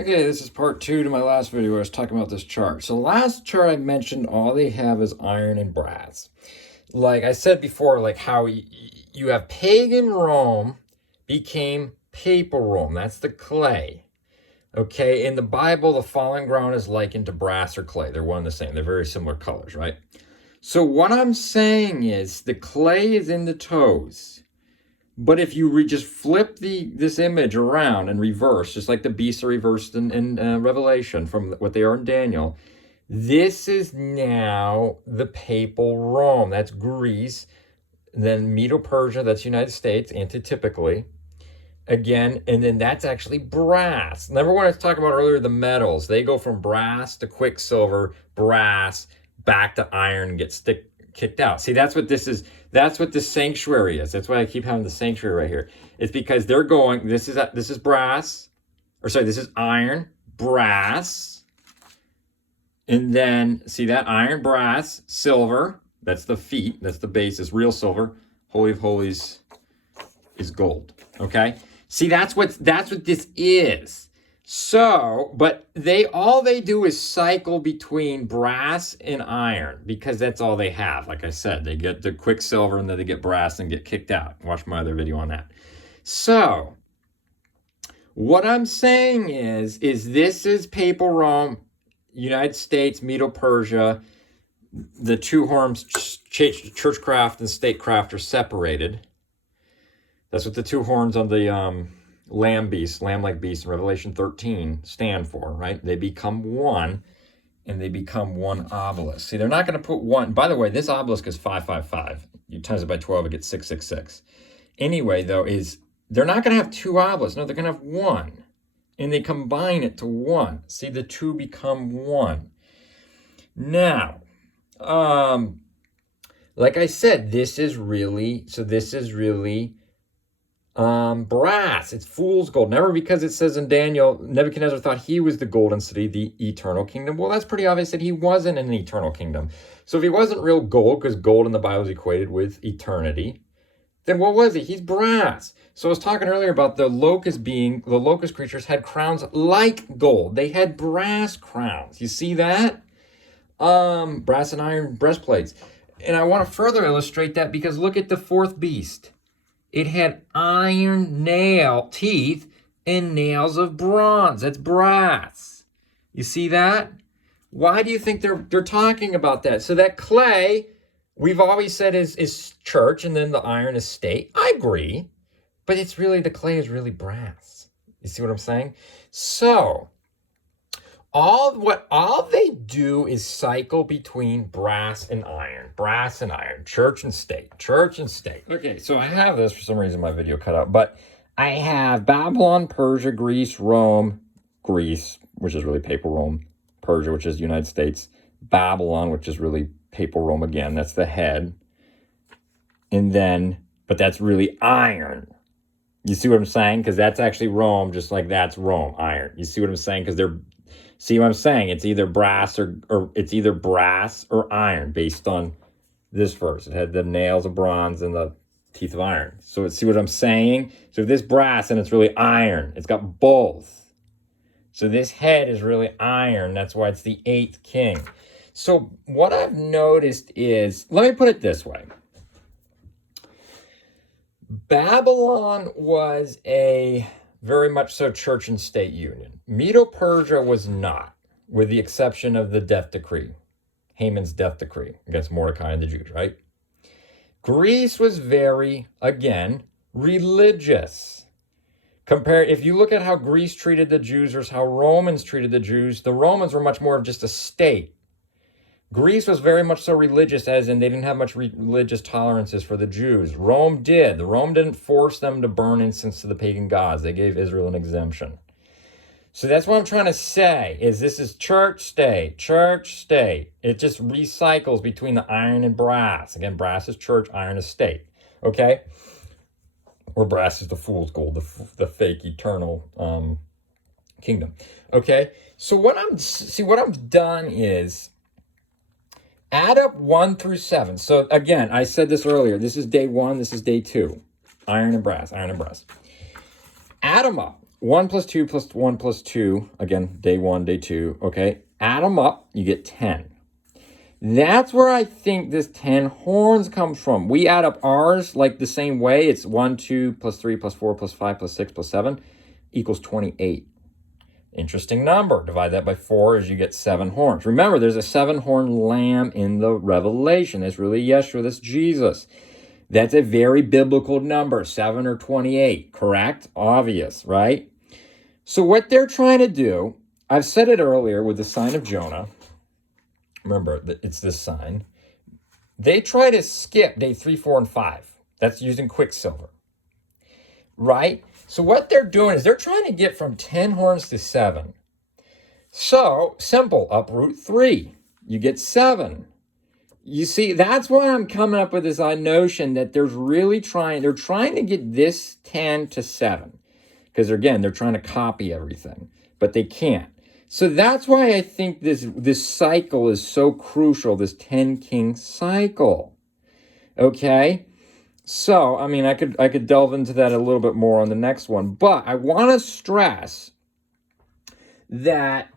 Okay, this is part 2 to my last video where I was talking about this chart. So last chart I mentioned all they have is iron and brass. Like I said before, like how you have pagan Rome became papal Rome. That's the clay. Okay, in the Bible, the fallen ground is likened to brass or clay. They're one and the same. They're very similar colors, right? So what I'm saying is the clay is in the toes. But if you just flip this image around and reverse, just like the beasts are reversed in Revelation from what they are in Daniel, this is now the papal Rome. That's Greece. Then Medo-Persia, that's United States, antitypically. Again, and then that's actually brass. Remember when I was talking about earlier, the metals, they go from brass to quicksilver, brass, back to iron, and get kicked out. See, that's what this is. That's what the sanctuary is. That's why I keep having the sanctuary right here. It's because they're going, this is brass, or sorry, this is iron, brass, and then, see that iron, brass, silver, that's the feet, that's the base, is real silver. Holy of Holies is gold, okay? See, that's what this is. So, but all they do is cycle between brass and iron because that's all they have. Like I said, they get the quicksilver and then they get brass and get kicked out. Watch my other video on that. So, what I'm saying is this is papal Rome, United States, Medo-Persia. The two horns, churchcraft and statecraft, are separated. That's what the two horns on the lamb-like beast in Revelation 13 stand for, right? They become one, and they become one obelisk. See, they're not going to put one. By the way, this obelisk is 555. You times it by 12, it gets 666. Anyway, though, they're not going to have two obelisks. No, they're going to have one, and they combine it to one. See, the two become one. Now, like I said, this is really brass. It's fool's gold. Never, because it says in Daniel, Nebuchadnezzar thought he was the golden city, the eternal kingdom. Well, that's pretty obvious that he wasn't in an eternal kingdom. So if he wasn't real gold, because gold in the Bible is equated with eternity, then what was he? He's brass. So I was talking earlier about the locust creatures had crowns like gold. They had brass crowns. You see that? Brass and iron breastplates. And I want to further illustrate that because look at the fourth beast. It had iron teeth and nails of bronze. That's brass. You see that? Why do you think they're talking about that? So that clay, we've always said is church, and then the iron is state. I agree. But the clay is really brass. You see what I'm saying? So all they do is cycle between brass and iron, church and state. Okay, so I have this, for some reason my video cut out, but I have Babylon, Persia, Greece, Rome, Greece, which is really papal Rome, Persia, which is United States, Babylon, which is really papal Rome again, that's the head, and then, but that's really iron. You see what I'm saying? Because that's actually Rome, just like that's Rome, iron. You see what I'm saying? Because see what I'm saying? It's either brass or iron based on this verse. It had the nails of bronze and the teeth of iron. So see what I'm saying? So if this brass and it's really iron, it's got both. So this head is really iron. That's why it's the 8th king. So what I've noticed is, let me put it this way. Babylon was a very much so church and state union. Medo-Persia was not, with the exception of the death decree, Haman's death decree against Mordecai and the Jews, right? Greece was very, again, religious. If you look at how Greece treated the Jews versus how Romans treated the Jews, the Romans were much more of just a state. Greece was very much so religious, as in they didn't have much religious tolerances for the Jews. Rome did. Rome didn't force them to burn incense to the pagan gods. They gave Israel an exemption. So that's what I'm trying to say, is this is church, state. It just recycles between the iron and brass. Again, brass is church, iron is state. Okay? Or brass is the fool's gold, the fake eternal kingdom. Okay? So what I've done is add up 1 through 7. So again, I said this earlier. This is day 1. This is day 2. Iron and brass. Add them up. 1 plus 2 plus 1 plus 2, again, day 1, day 2, okay? Add them up, you get 10. That's where I think this 10 horns comes from. We add up ours like the same way. It's 1, 2, plus 3, plus 4, plus 5, plus 6, plus 7 equals 28. Interesting number. Divide that by 4 as you get 7 horns. Remember, there's a 7-horned lamb in the Revelation. It's really Yeshua, that's Jesus. That's a very biblical number, 7 or 28, correct? Obvious, right? So what they're trying to do, I've said it earlier with the sign of Jonah. Remember, it's this sign. They try to skip day 3, 4, and 5. That's using Quicksilver, right? So what they're doing is they're trying to get from 10 horns to 7. So, simple, uproot 3. You get 7. You see, that's why I'm coming up with this notion that they're trying to get this 10 to 7. Because, again, they're trying to copy everything, but they can't. So that's why I think this cycle is so crucial, this 10-king cycle. Okay? So, I mean, I could delve into that a little bit more on the next one, but I want to stress that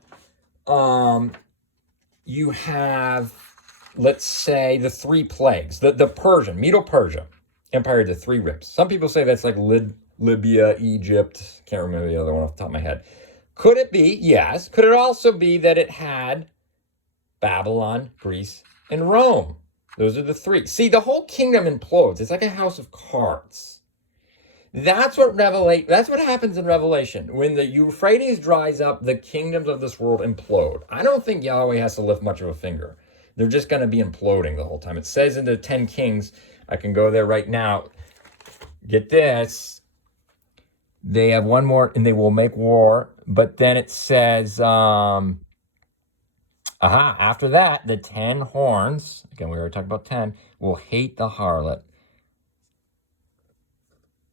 you have, let's say, the 3 plagues, the Persian, Medo-Persia Empire, the 3 ribs. Some people say that's like Libya, Egypt, can't remember the other one off the top of my head. Could it be? Yes. Could it also be that it had Babylon, Greece, and Rome? Those are the 3. See, the whole kingdom implodes. It's like a house of cards. That's what happens in Revelation. When the Euphrates dries up, the kingdoms of this world implode. I don't think Yahweh has to lift much of a finger. They're just going to be imploding the whole time. It says in the 10 Kings, I can go there right now. Get this. They have one more, and they will make war. But then it says, after that, the 10 horns, again, we already talked about 10, will hate the harlot.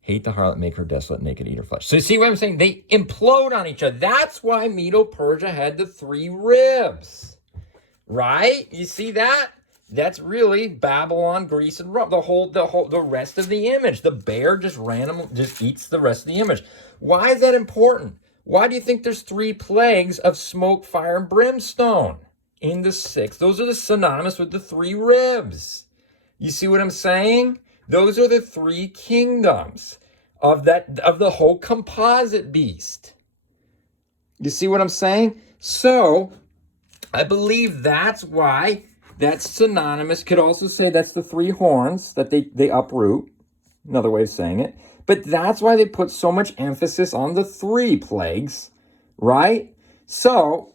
Hate the harlot, make her desolate, naked, eat her flesh. So you see what I'm saying? They implode on each other. That's why Medo-Persia had the 3 ribs. Right? You see that? That's really Babylon, Greece, and Rome. The rest of the image. The bear just eats the rest of the image. Why is that important? Why do you think there's 3 plagues of smoke, fire, and brimstone in the 6? Those are the synonymous with the 3 ribs. You see what I'm saying? Those are the 3 kingdoms of the whole composite beast. You see what I'm saying? So, I believe that's why that's synonymous. Could also say that's the 3 horns that they uproot. Another way of saying it. But that's why they put so much emphasis on the 3 plagues, right? So,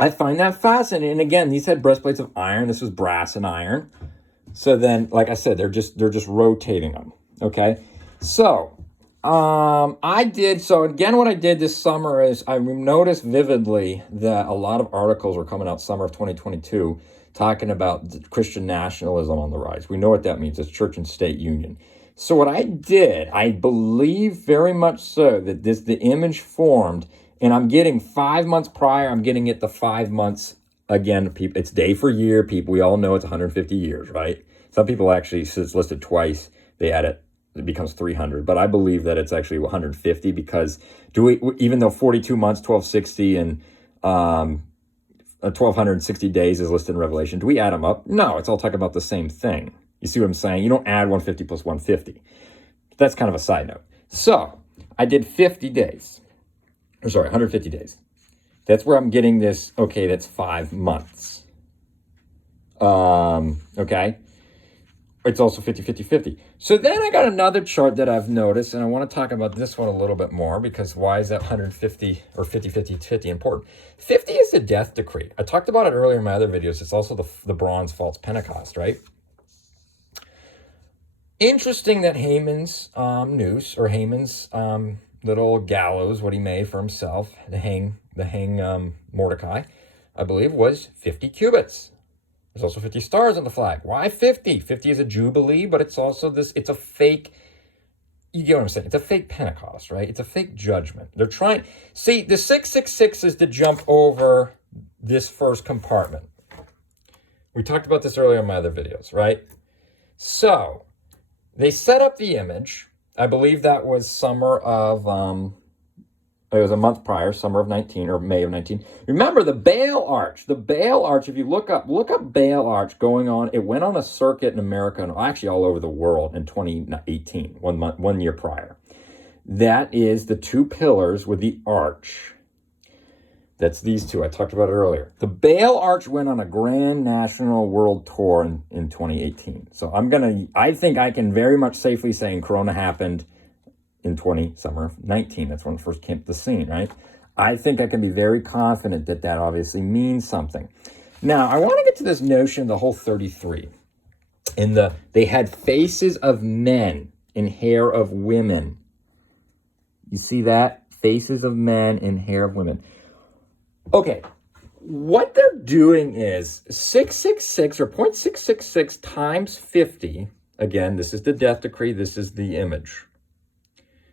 I find that fascinating. And again, these had breastplates of iron. This was brass and iron. So then, like I said, they're just rotating them, okay? So, what I did this summer is I noticed vividly that a lot of articles were coming out summer of 2022 talking about Christian nationalism on the rise. We know what that means. It's church and state union. So what I did, I believe very much so that the image formed, and I'm getting 5 months prior, I'm getting it the 5 months. Again, people, it's day for year. People, we all know it's 150 years, right? Some people actually, it's listed twice. They add it becomes 300. But I believe that it's actually 150 because even though 42 months, 1260, and 1260 days is listed in Revelation, do we add them up? No, it's all talking about the same thing. You see what I'm saying? You don't add 150 plus 150. That's kind of a side note. So I did 50 days. 150 days. That's where I'm getting this, okay, that's 5 months. Okay. It's also 50, 50, 50. So then I got another chart that I've noticed, and I want to talk about this one a little bit more because why is that 150 or 50, 50, 50 important? 50 is the death decree. I talked about it earlier in my other videos. It's also the bronze false Pentecost, right? Interesting that Haman's noose, or Haman's little gallows, what he made for himself, to hang Mordecai, I believe, was 50 cubits. There's also 50 stars on the flag. Why 50? 50 is a jubilee, but it's also it's a fake, you get what I'm saying? It's a fake Pentecost, right? It's a fake judgment. They're trying, see, the 666 is to jump over this first compartment. We talked about this earlier in my other videos, right? So, they set up the image. I believe that was summer of It was a month prior, summer of 19 or May of 19. Remember the Baal Arch. The Baal Arch, if you look up Baal Arch going on. It went on a circuit in America and actually all over the world in 2018, 1 year prior. That is the two pillars with the arch. That's these two. I talked about it earlier. The Baal Arch went on a grand national world tour in 2018. So I think I can very much safely say Corona happened in summer of 19. That's when it first came to the scene, right? I think I can be very confident that that obviously means something. Now, I want to get to this notion of the whole 33. They had faces of men and hair of women. You see that? Faces of men and hair of women. Okay, what they're doing is 666 or 0.666 times 50. Again, this is the death decree. This is the image.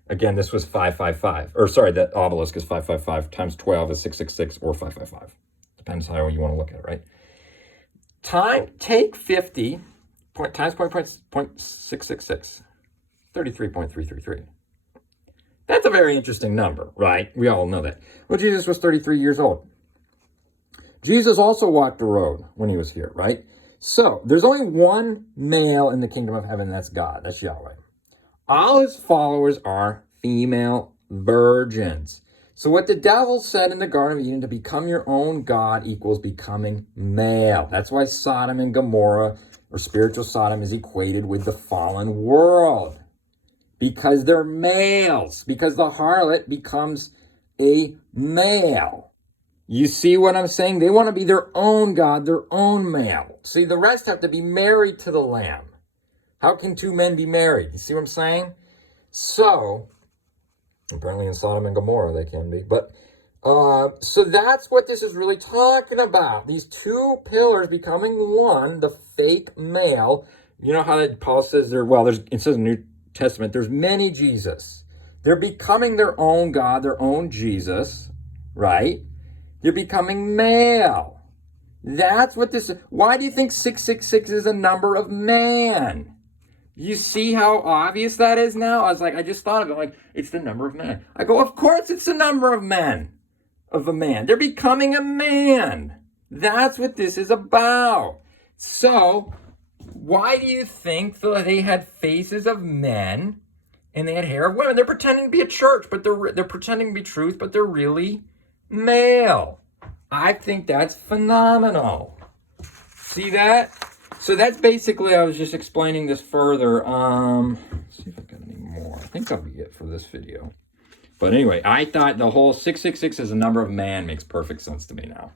Again, this was 555. Or sorry, that obelisk is 555 times 12 is 666 or 555. Depends how you want to look at it, right? Take 50 times 0.666. 33.333. That's a very interesting number, right? We all know that. Well, Jesus was 33 years old. Jesus also walked the road when he was here, right? So there's only one male in the kingdom of heaven, and that's God. That's Yahweh. All his followers are female virgins. So what the devil said in the Garden of Eden, to become your own God equals becoming male. That's why Sodom and Gomorrah, or spiritual Sodom, is equated with the fallen world. Because they're males. Because the harlot becomes a male. You see what I'm saying? They want to be their own God, their own male. See, the rest have to be married to the Lamb. How can two men be married? You see what I'm saying? So, apparently in Sodom and Gomorrah they can be. But, so that's what this is really talking about. These two pillars becoming one, the fake male. You know how Paul says it says in the New Testament, there's many Jesus. They're becoming their own God, their own Jesus, right? They're becoming male. That's what this is. Why do you think 666 is a number of man? You see how obvious that is now? I just thought of it, it's the number of men. I go, of course it's the number of men, of a man. They're becoming a man. That's what this is about. So, why do you think they had faces of men and they had hair of women? They're pretending to be a church, but they're pretending to be truth, but they're really male. I think that's phenomenal. See that? So that's basically, I was just explaining this further. Let's see if I've got any more. I think that'll be it for this video. But anyway, I thought the whole 666 as a number of man makes perfect sense to me now.